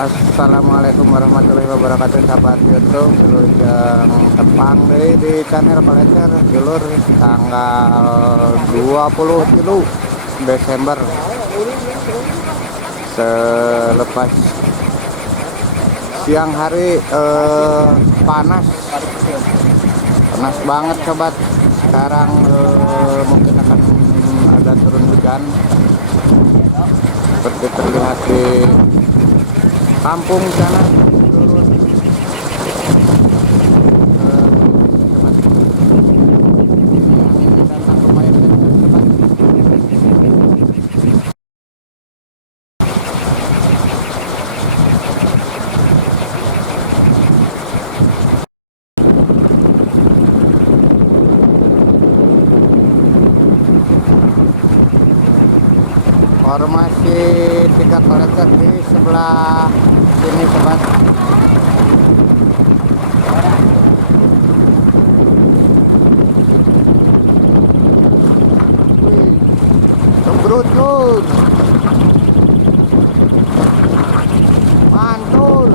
Assalamualaikum warahmatullahi wabarakatuh, sahabat YouTube. Dulur yang tepang di channel Kolecer dulur tanggal 23 Desember selepas siang hari panas banget sobat. Sekarang mungkin akan ada turun hujan seperti terlihat di kampung sana. Turun datang lumayan kencang sobat. Formasi 3 Kolecer di sebelah sini sobat. Wih, keberutur mantul.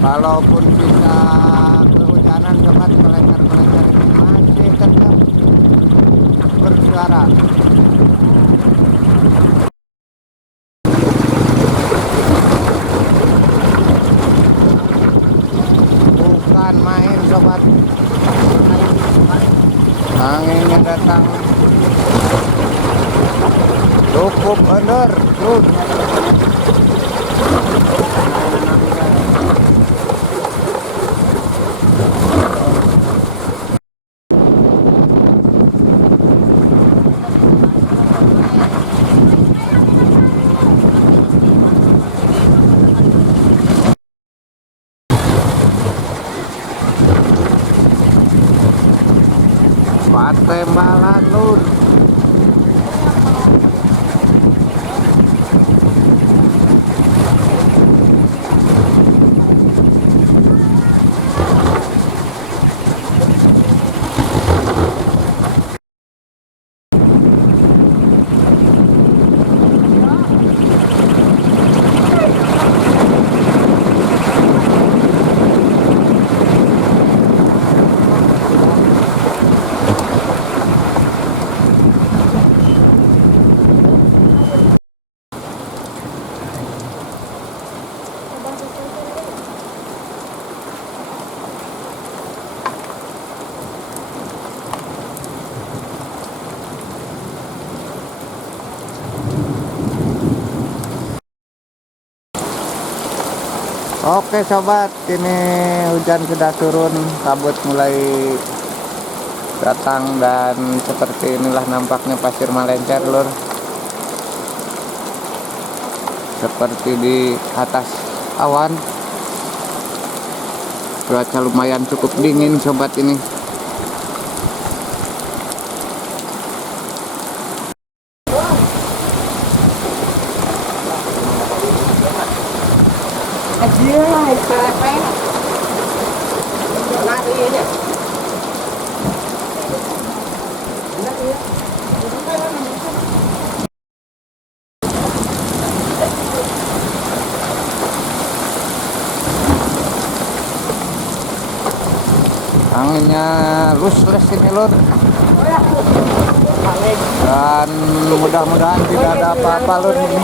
Walaupun kita kehujanan sobat, Kolecer ini masih tetap bersuara. Bukan main sobat, anginnya datang cukup bener tuh. Patembalan lur. Oke sobat, kini hujan sudah turun, kabut mulai datang dan seperti inilah nampaknya pasir Malencer lur. Seperti di atas awan. Cuaca lumayan cukup dingin sobat ini. Anginnya lusless ini lur, dan mudah-mudahan tidak ada apa-apa lur ini.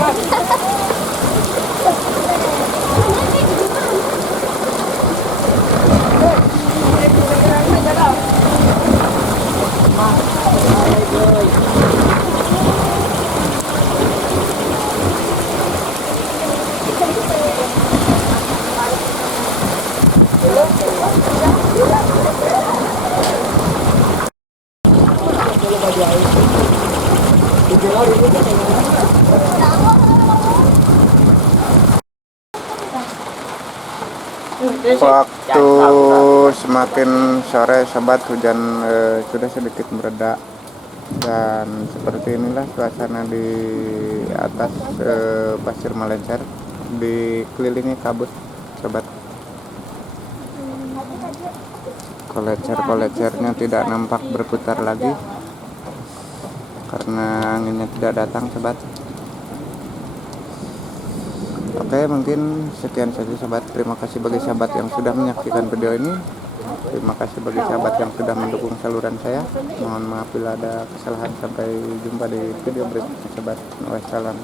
Waktu semakin sore sobat, hujan sudah sedikit mereda dan seperti inilah suasana di atas pasir Malencer, dikelilingi kabut sobat. Kolecer-kolecernya tidak nampak berputar lagi karena anginnya tidak datang sobat. Oke, mungkin sekian saja sobat. Terima kasih bagi sahabat yang sudah menyaksikan video ini. Terima kasih bagi sahabat yang sudah mendukung saluran saya. Mohon maaf bila ada kesalahan. Sampai jumpa di video berikutnya sobat. Wassalam.